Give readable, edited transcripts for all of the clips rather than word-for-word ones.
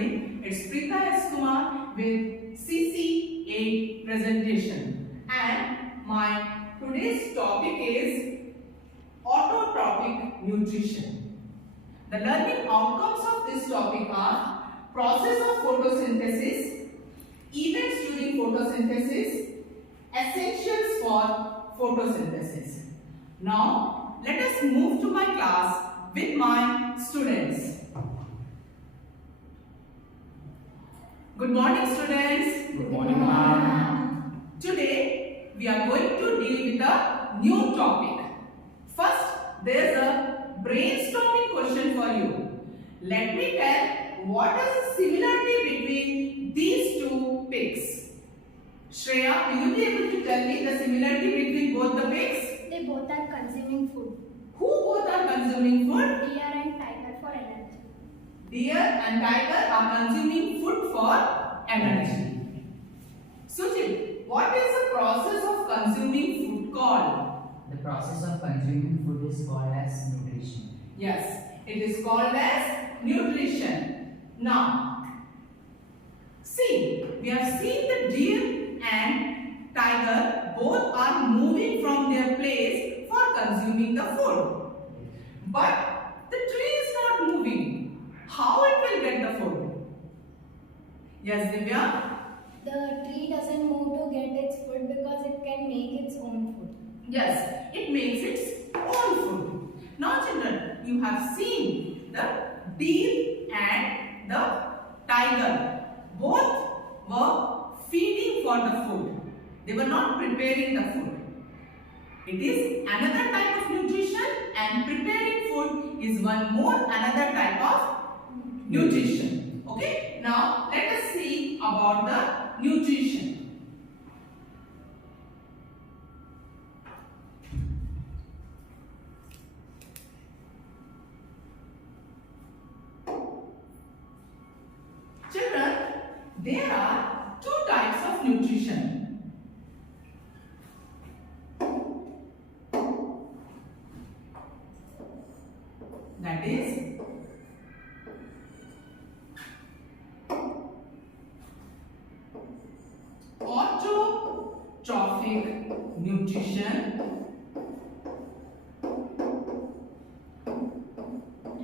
studying. It's Preeta S. Kumar with CC8 presentation. And my today's topic is Autotrophic nutrition. The learning outcomes of this topic are process of photosynthesis, events during photosynthesis, essentials for photosynthesis. Now, let us move to my class with my students. Good morning, students. Good morning, ma'am. Today, we are going to deal with a new topic. First, there is a brainstorming question for you. Let me tell what is the similarity between these two pigs. Shreya, will you be able to tell me the similarity between both the pigs? They both are consuming food. Who both are consuming food? Deer and tiger for energy. Deer and tiger are consuming food for energy. Sujit, what is the process of consuming food called? The process of consuming food is called as nutrition. Yes, it is called as nutrition. Now, see, we have seen the deer and tiger both are moving from their place for consuming the food. But the tree is not moving. How it will get the food? Yes, Divya? The tree doesn't move to get its food because it can make its own food. Yes, it makes its own food. Now children, you have seen the deer and the tiger. Both were feeding for the food. They were not preparing the food. It is another type of nutrition, and preparing food is one more another type of nutrition. Okay, now let us see about the nutrition. Children, there are two types of nutrition. That is autotrophic nutrition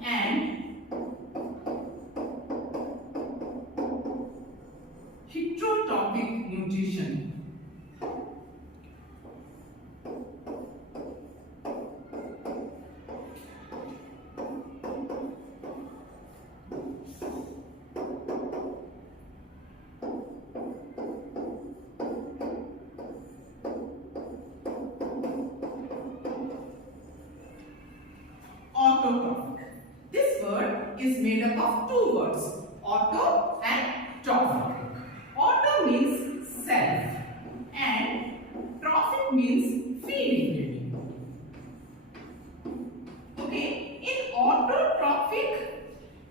and heterotrophic nutrition. Autotrophic. This word is made up of two words, auto and trophic. Auto means self and trophic means feeding. Okay, in autotrophic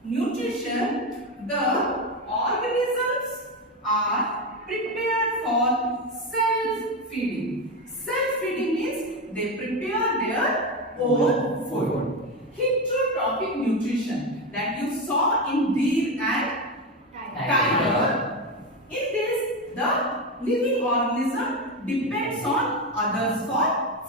nutrition, the organisms are prepared for self-feeding. Self-feeding means they prepare their own food. Heterotrophic nutrition that you saw in deer and tiger. In this, the living organism depends on others for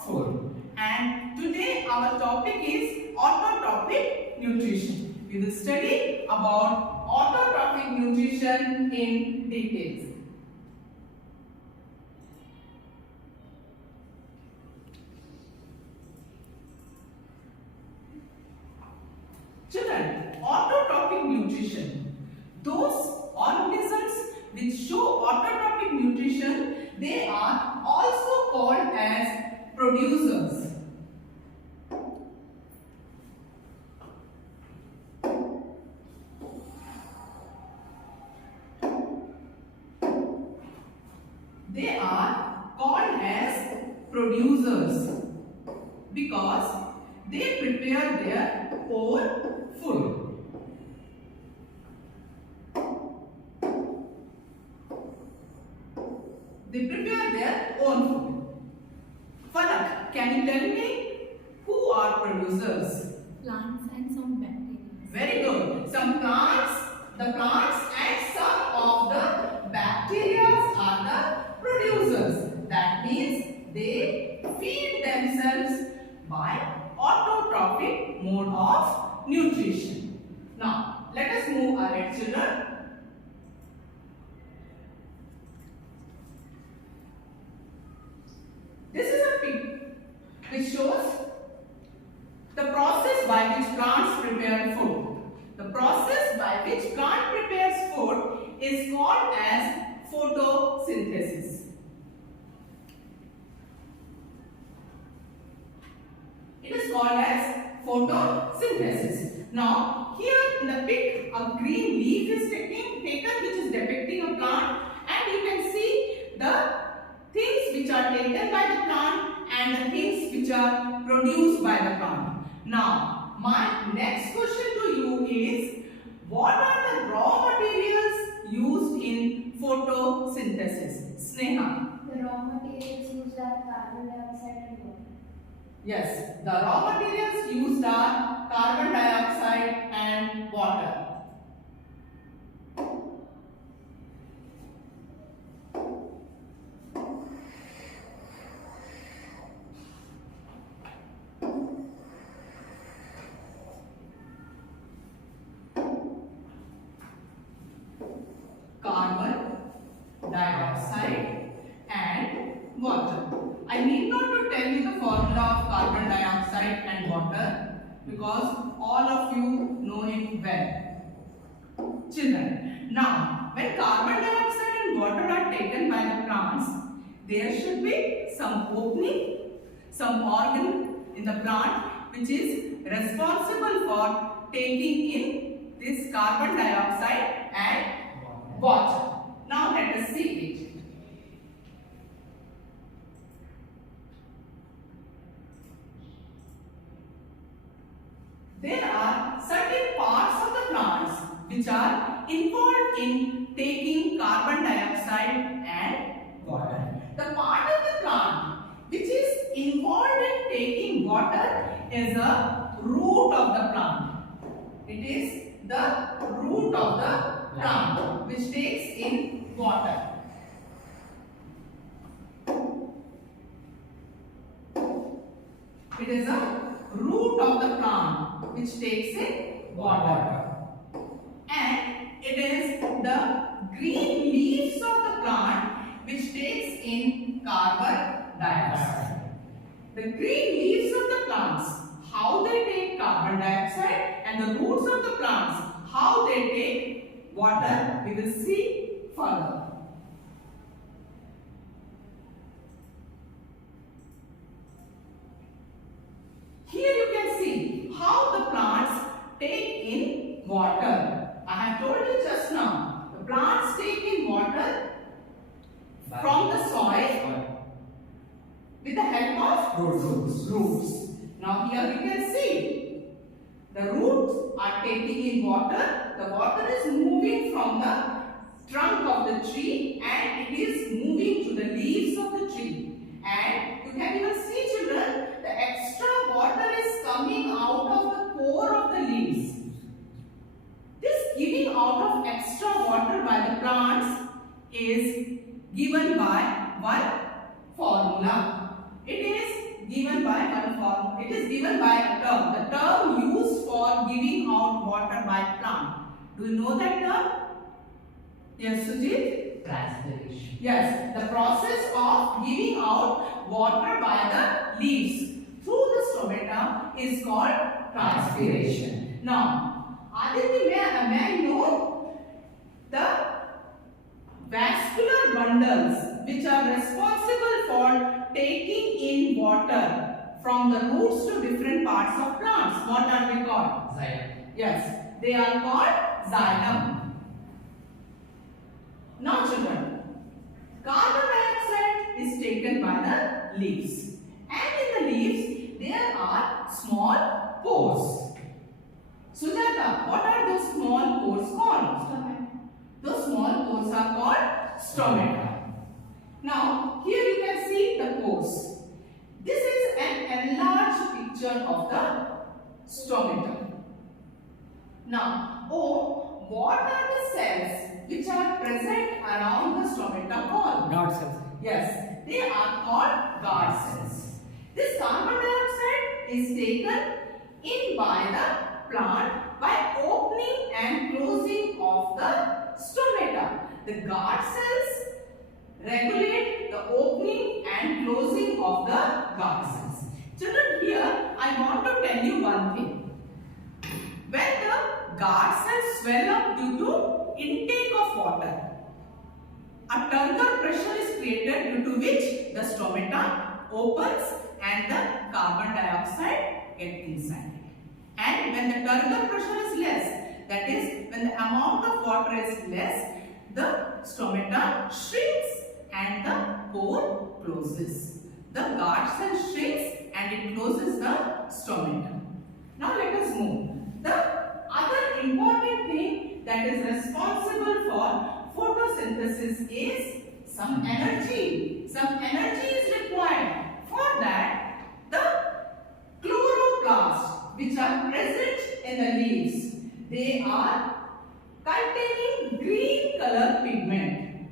food. And today our topic is autotrophic nutrition. We will study about autotrophic nutrition in details. Children, autotrophic nutrition. Those organisms which show autotrophic nutrition, they are also called as producers. They are called as producers because they prepare their own food. They prepare their own food. Falak, can you tell me who are producers? Plants and some bacteria. Very good. Some plants the plants and some of the bacteria are the producers. That means they feed themselves by autotrophic mode of nutrition. Now, let us move ahead, children. This is a picture which shows the process by which plants prepare food. The process by which plant prepares food is called as photosynthesis. It is called as photosynthesis. Now, here in the pic, a green leaf is taken which is depicting a plant, and you can see the things which are taken by the plant and the things which are produced by the plant. Now, my next question to you is, what are the raw materials used in photosynthesis? Sneha. The raw materials used are carbon dioxide and water. Yes, the raw materials used are carbon dioxide and water. Carbon dioxide and water. I need not to tell you the formula of carbon dioxide and water because all of you know it well. Children, now when carbon dioxide and water are taken by the plants, there should be some opening, some organ in the plant which is responsible for taking in this carbon dioxide and water. Now let us see it. There are certain parts of the plants which are involved in taking carbon dioxide and water. The part of the plant which is involved in taking water is a root of the plant. It is the root of the plant which takes in water. It is a root of the plant which takes in water. And it is the green leaves of the plant which takes in carbon dioxide. The green leaves of the plants, how they take carbon dioxide, and the roots of the plants, how they take water, we will see further. Here you can see how the plants take in water. I have told you just now, the plants take in water from the soil with the help of roots. Now here we can see the roots are taking in water. The water is moving from the trunk of the tree and it is moving to the leaves of the tree. And you can even see, children, the extra water is coming out of the core of the leaves. This giving out of extra water by the plants is given by one formula. It is given by one formula. It is given by a term. The term used for giving out water by plant. Do you know that term? Yes, Sujit? Transpiration. Yes, the process of giving out water by the leaves through the stomata is called transpiration. Now, Aditi, may I know the vascular bundles which are responsible for taking in water from the roots to different parts of plants? What are they called? Xylem. Yes, they are called xylem. Now children, carbon dioxide is taken by the leaves, and in the leaves there are small pores. Sujata, what are those small pores called? Stomata. Those small pores are called stomata. Now here you can see the pores. This is an enlarged picture of the stomata. Now, what are the cells which are present around the stomata called? Guard cells. Yes, they are called guard cells. This carbon dioxide is taken in by the plant by opening and closing of the stomata. The guard cells regulate the opening and closing of the guard cells. Children, here I want to tell you one thing. When the guard cells swell up due to intake of water, a turgor pressure is created due to which the stomata opens and the carbon dioxide gets inside it. And when the turgor pressure is less, that is when the amount of water is less, the stomata shrinks and the pore closes. The guard cell shrinks and it closes the stomata. Now let us move. The other important thing that is responsible for photosynthesis is some energy. Some energy is required. For that, the chloroplasts which are present in the leaves, they are containing green color pigment.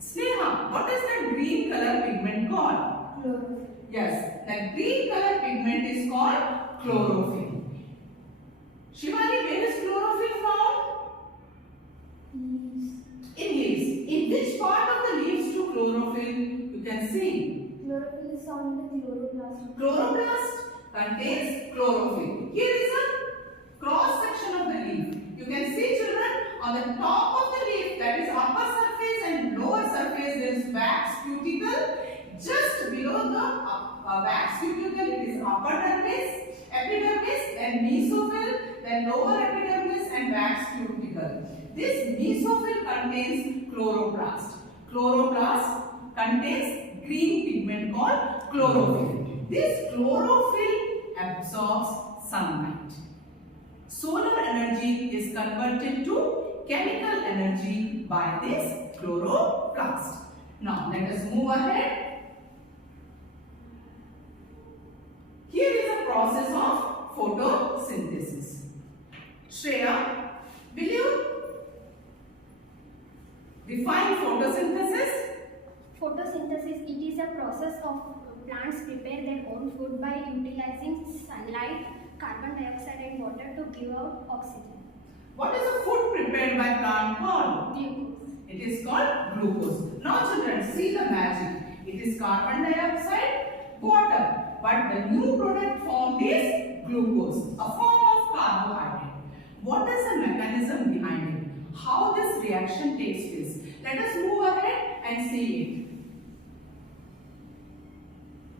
Sneha, what is the green color pigment called? Chlorophyll. Yes, the green color pigment is called chlorophyll. Shivani, where is chlorophyll found? Leaves. In leaves. In which part of the leaves do chlorophyll you can see? Chlorophyll is found in the chloroplast. Chloroplast contains chlorophyll. Here is a cross section of the leaf. You can see, children, on the top of the leaf, that is upper surface and lower surface, there is wax cuticle. Just below the wax cuticle, it is upper dermis, epidermis, then mesophyll, then lower epidermis and wax cuticle. This mesophyll contains chloroplast. Chloroplast contains green pigment called chlorophyll. This chlorophyll absorbs sunlight. Solar energy is converted to chemical energy by this chloroplast. Now let us move ahead. Here is a process of photosynthesis. Shreya, will you define photosynthesis? Photosynthesis, it is a process of plants prepare their own food by utilizing sunlight, carbon dioxide and water to give out oxygen. What is a food prepared by plant called? Glucose. It is called glucose. Now children, see the magic. It is carbon dioxide, water. But the new product formed is glucose, a form of carbohydrate. What is the mechanism behind it? How this reaction takes place? Let us move ahead and see it.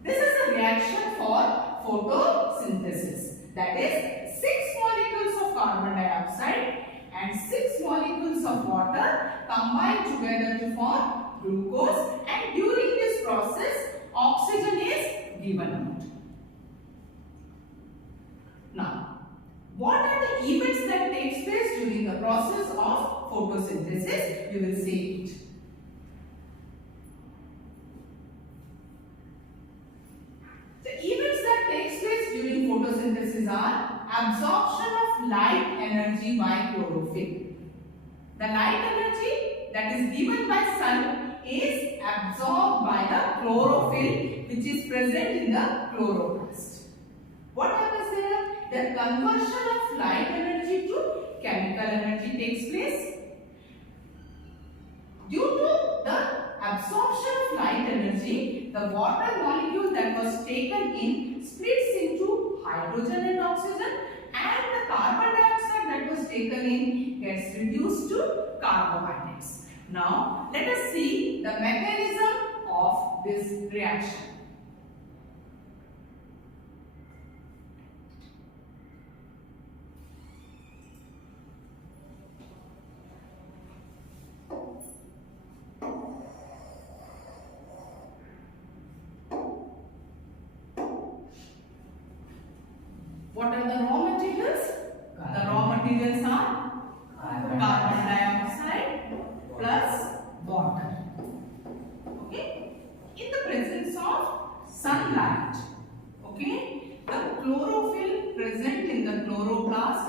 This is a reaction for photosynthesis. That is 6 molecules of carbon dioxide and 6 molecules of water combine together to form glucose, and during this process oxygen is given out. Now, what are the events that takes place during the process of photosynthesis? You will see it. The events that takes place during photosynthesis are absorption of light energy by chlorophyll. The light energy that is given by sun is absorbed by the chlorophyll which is present in the chloroplast. What happens there? The conversion of light energy to chemical energy takes place. Due to the absorption of light energy, the water molecule that was taken in splits into hydrogen and oxygen, and the carbon dioxide that was taken in gets reduced to carbohydrates. Now, let us see the mechanism of this reaction. What are the raw materials? The raw materials are carbon dioxide plus water. Okay? In the presence of sunlight, okay, the chlorophyll present in the chloroplast,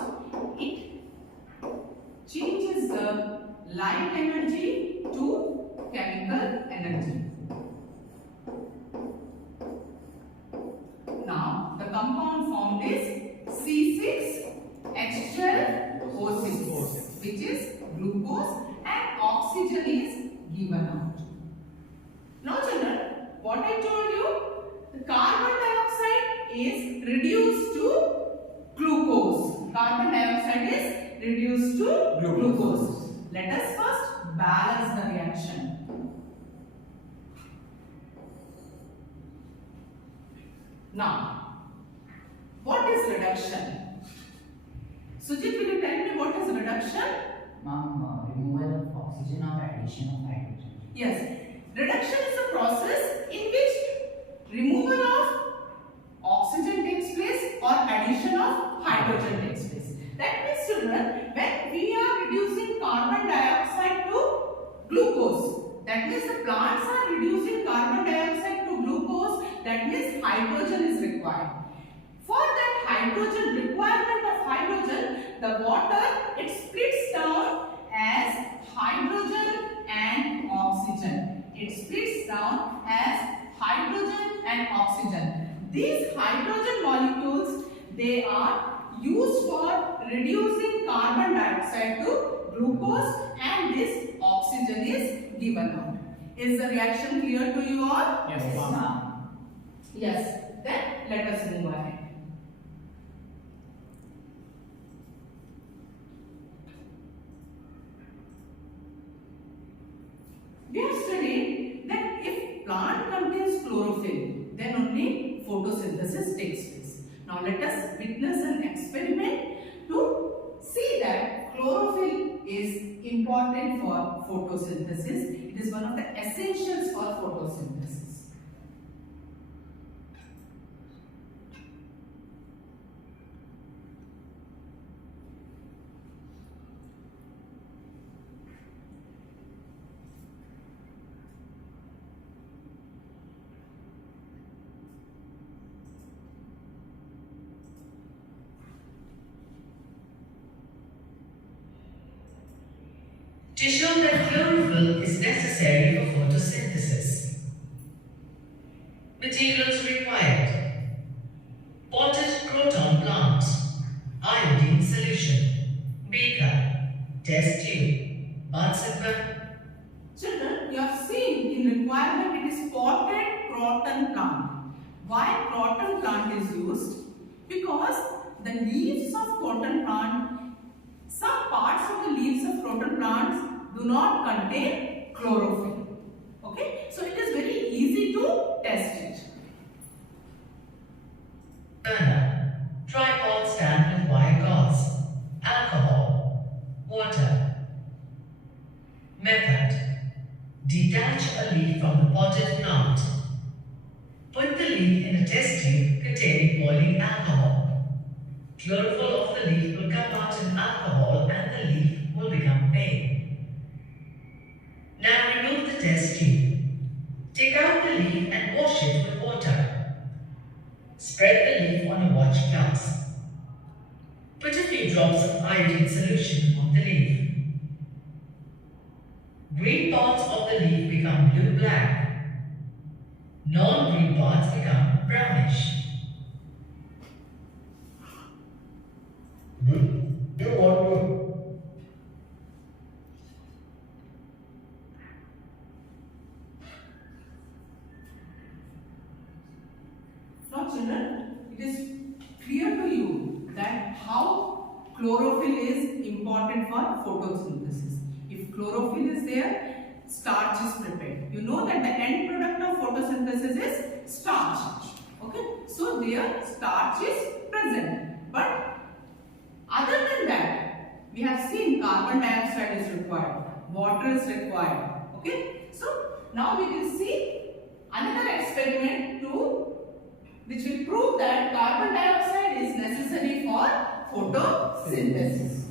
it changes light energy to chemical energy. Now the compound formed is C6H12O6, which is glucose, and oxygen is given out. Now children, what I told you, the carbon dioxide is reduced to glucose. Carbon dioxide is reduced to glucose. Let us first balance the reaction. Now, what is reduction? Sujit, will you tell me what is reduction? Ma'am, removal of oxygen or addition of hydrogen. Yes, reduction is a process in which removal of oxygen takes place or addition of hydrogen takes place. That means children, when we are reducing carbon dioxide to glucose, that means the plants are reducing carbon dioxide to glucose, that means hydrogen is required. For that hydrogen, requirement of hydrogen, the water, it splits down as hydrogen and oxygen. It splits down as hydrogen and oxygen. These hydrogen molecules, they are used for reducing carbon dioxide to glucose, and this oxygen is given out. Is the reaction clear to you all? Yes, ma'am. Yes. Then let us move ahead. We have studied that if plant contains chlorophyll, then only photosynthesis takes place. Now let us witness an experiment to see that chlorophyll is important for photosynthesis. It is one of the essentials for photosynthesis. To show that chlorophyll is necessary for photosynthesis. Materials required: potted croton plant, iodine solution, beaker, test tube, Bunsen burner. Children, you have seen in requirement it is potted croton plant. Why croton plant is used? Because the leaves of croton plant, some parts of the leaves of croton plants do not contain chlorophyll. Okay, so it is very easy to test it. Burner, tripod stand with wire gauze, alcohol, water. Method: detach a leaf from the potted plant. Put the leaf in a test tube containing boiling alcohol. Chlorophyll of the leaf will come out in alcohol and the leaf will become pale. Now remove the test tube. Take out the leaf and wash it with water. Spread the leaf on a watch glass. Put a few drops of iodine solution on the leaf. Green parts of the leaf become blue-black. Non-green parts become brownish. Do you want to? Now children, it is clear to you that how chlorophyll is important for photosynthesis. If chlorophyll is there, starch is prepared. You know that the end product of photosynthesis is starch. Okay, so there starch is present. But other than that, we have seen carbon dioxide is required, water is required. Okay, so now we will see another experiment which will prove that carbon dioxide is necessary for photosynthesis.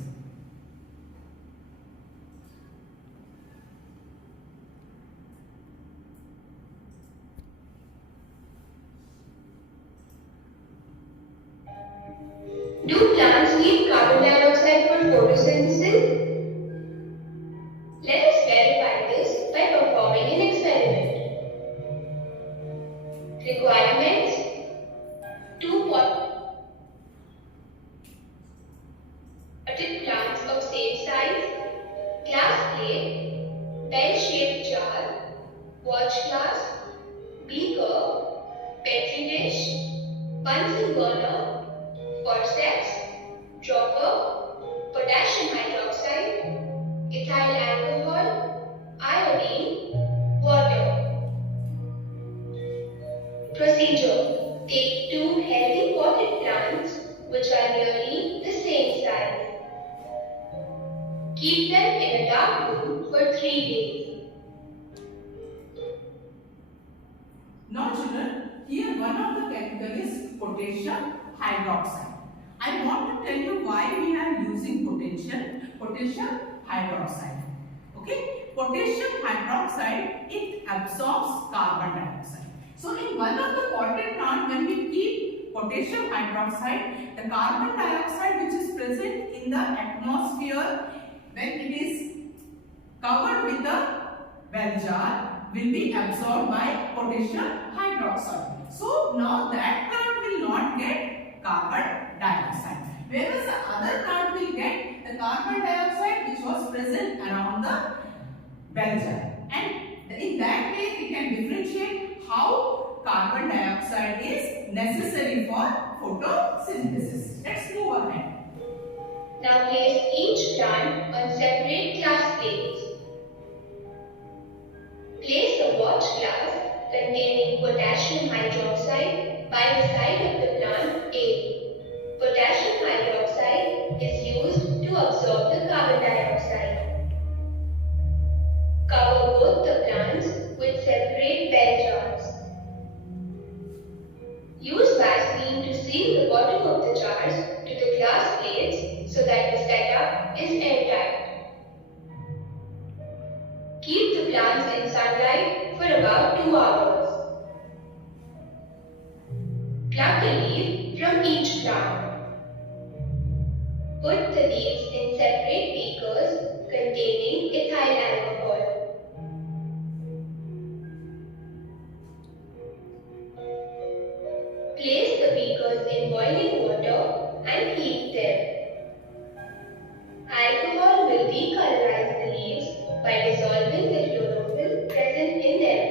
Do plants need carbon dioxide for photosynthesis? same size, glass plate, bell-shaped jar, watch glass, beaker, petri dish, Bunsen burner, forceps, dropper, potassium hydroxide, ethyl alcohol, iodine, water. Procedure. Take 2 healthy potted plants which are nearly the same size. Keep them in a dark room for 3 days. Now children, here one of the chemical is potassium hydroxide. I want to tell you why we are using potassium hydroxide. Okay, potassium hydroxide, it absorbs carbon dioxide. So in one of the potted plant, when we keep potassium hydroxide, the carbon dioxide which is present in the atmosphere, when it is covered with the bell jar, will be absorbed by potassium hydroxide. So now that plant will not get carbon dioxide, whereas the other plant will get the carbon dioxide which was present around the bell jar. And in that way we can differentiate how carbon dioxide is necessary for photosynthesis. Let's move ahead. Now place each plant on separate glass plates. Place a watch glass containing potassium hydroxide by the side of the plant A. Potassium hydroxide is used to absorb the carbon dioxide. Cover both the plants with separate bell jars. Use Vaseline to seal the bottom of the jars to the glass plates so that the setup is airtight. Keep the plants in sunlight for about 2 hours. Pluck a leaf from each plant. Put the leaves in separate beakers containing ethyl alcohol. Place the beakers in boiling water and heat them. Alcohol will decolorize the leaves by dissolving the chlorophyll present in them.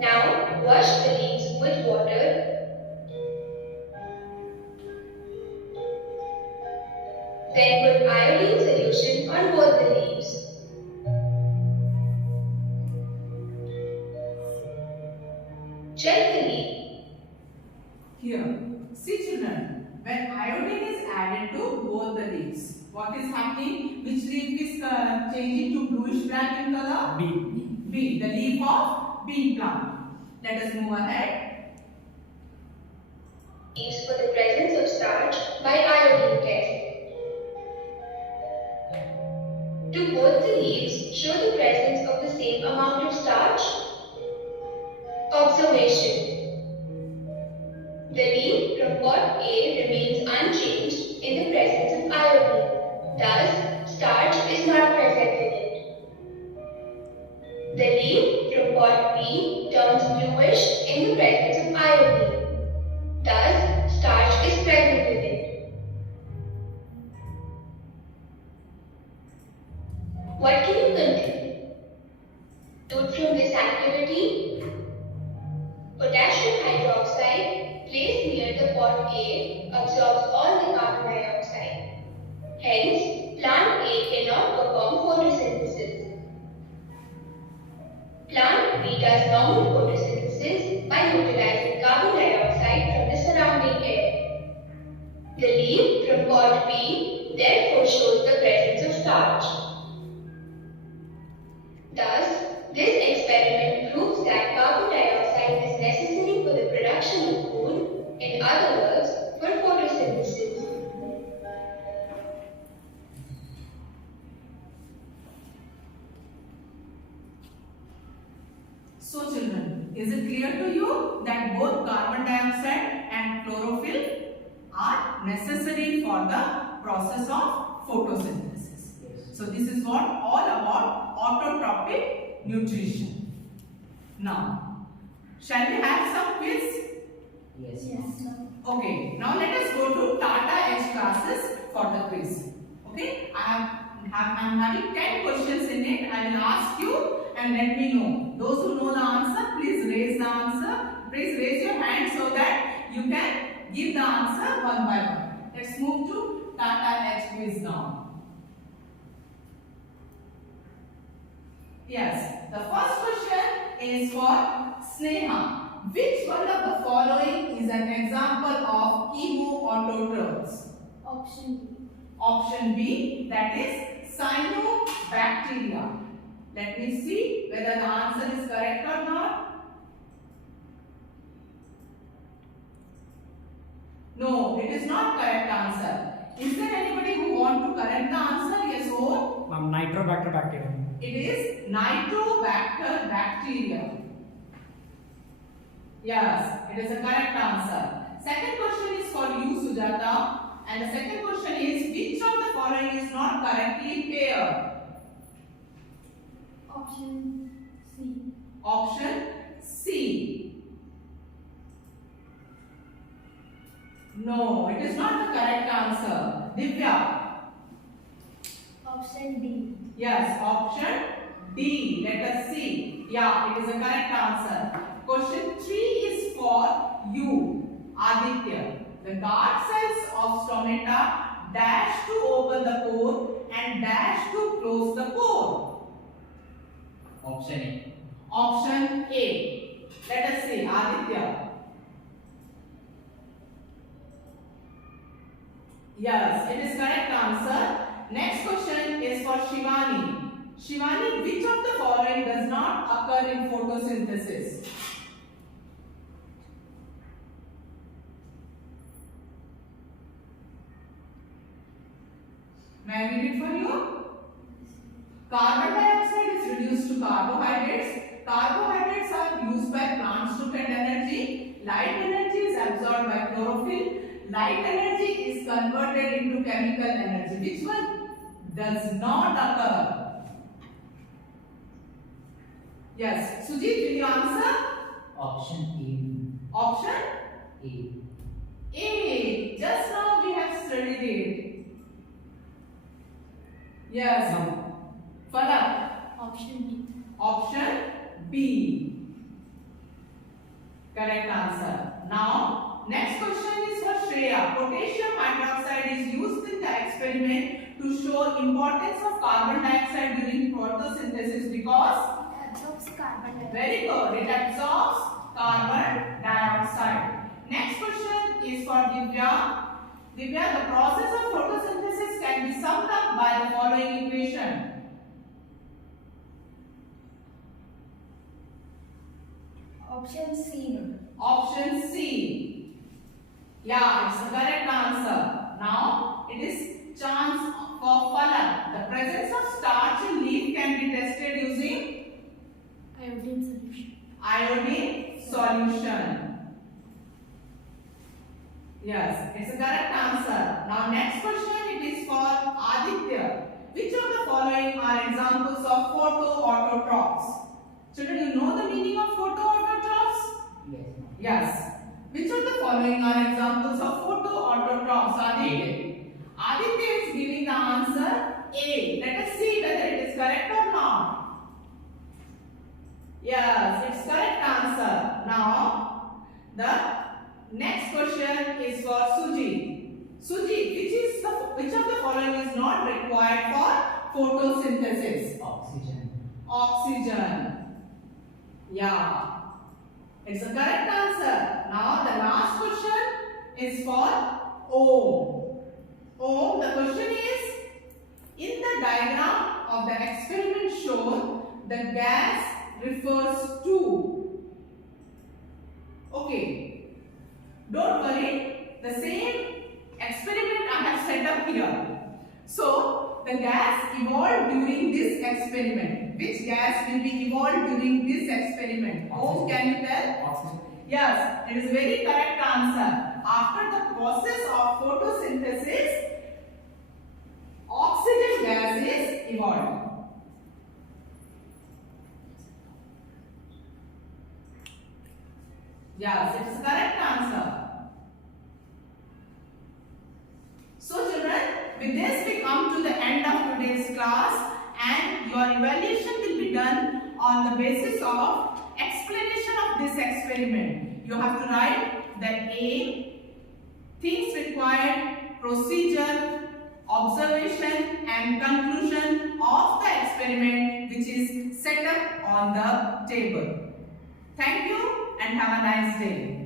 Now wash the leaves with water. Then put iodine solution on both the leaves. Check the leaf. Here, see children, when iodine is added to both the leaves, what is happening? Which leaf is changing to bluish black in color? B. The leaf of bean plant. Let us move ahead. Leaves for the presence of starch by iodine test. Do both the leaves show the presence of the same amount of starch? Observation. The leaf from pot A remains unchanged in the presence of iodine. Thus, starch is not present in it. The leaf from pot B turns bluish in the presence of iodine. Thus, starch is present in it. What can you conclude? From this activity, potassium hydroxide placed near the pot A absorbs all the carbon dioxide. Hence, plant A cannot perform photosynthesis. Plant B does normal photosynthesis by utilizing carbon dioxide from the surrounding air. The leaf from pot B therefore shows the presence of starch. Thus, this experiment proves that carbon dioxide is necessary for the production of food, in other words, for photosynthesis. So children, is it clear to you that both carbon dioxide and chlorophyll are necessary for the process of photosynthesis? Yes. So this is what all about autotrophic nutrition. Now, shall we have some quiz? Yes. Yes, sir. Okay, now let us go to Tata H classes quiz. Okay, I'm having 10 questions in it. I will ask you and let me know. Those who know the answer, please raise the answer. Please raise your hand so that you can give the answer one by one. Let's move to Tata Edge quiz now. Yes, the first question is for Sneha. Which one of the following is an example of chemoautotrophs? Option B. Option B, that is cyanobacteria. Let me see whether the answer is correct or not. No, it is not correct answer. Is there anybody who want to correct the answer? Yes or? Nitrobacter bacteria. It is nitrobacter bacteria. Yes, it is a correct answer. Second question is for you, Sujata. And the second question is, which of the following is not correctly paired? Option C. Option C. No, it is not the correct answer. Divya. Option D. Yes, option D. Let us see. Yeah, it is a correct answer. Question 3 is for you, Aditya. The guard cells of stomata dash to open the pore and dash to close the pore. Option A. Option A. Let us see, Aditya. Yes, it is correct answer. Next question is for Shivani. Shivani, which of the following does not occur in photosynthesis? May I read it for you? Carbon dioxide is reduced to carbohydrates. Carbohydrates are used by plants to get energy. Light energy is absorbed by chlorophyll. Light energy is converted into chemical energy. Which one does not occur? Yes, Sujit, will you answer? Option Option A. A. A. Just now we have studied it. Yes. Falak. Option B. Option B. Correct answer. Now, next question is for Shreya. Potassium hydroxide is used in the experiment to show importance of carbon dioxide during photosynthesis because It absorbs carbon dioxide. very good. It absorbs carbon dioxide. Next question is for Divya. Divya, the process of photosynthesis can be summed up by the following equation. Option C. Option C. Yeah, it's the correct answer. Now, it is chance for Falak. The presence of starch in leaf can be tested using Iodine solution. iodine solution. Yes, it's a correct answer. Now, next question, it is for Aditya. Which of the following are examples of photoautotrophs? Children, you know the meaning of photoautotrophs? Yes. Yes. Which of the following are examples of photoautotrophs? Aditya. Aditya is giving the answer A. Let us see whether it is correct or not. Yes, it's correct answer. Now, the next question is for Suji. Suji, which of the following is not required for photosynthesis? Oxygen. Oxygen. Yeah. It's the correct answer. Now the last question is for O. O, the question is, in the diagram of the experiment shown, the gas refers to. Okay. Don't worry, the same experiment I have set up here. So, the gas evolved during this experiment. Which gas will be evolved during this experiment? Oh, can you tell? Oxygen. Yes, it is very correct answer. After the process of photosynthesis, oxygen gas is evolved. Yes, it is the correct answer. So children, with this be done on the basis of explanation of this experiment. You have to write the A, things required, procedure, observation and conclusion of the experiment which is set up on the table. Thank you and have a nice day.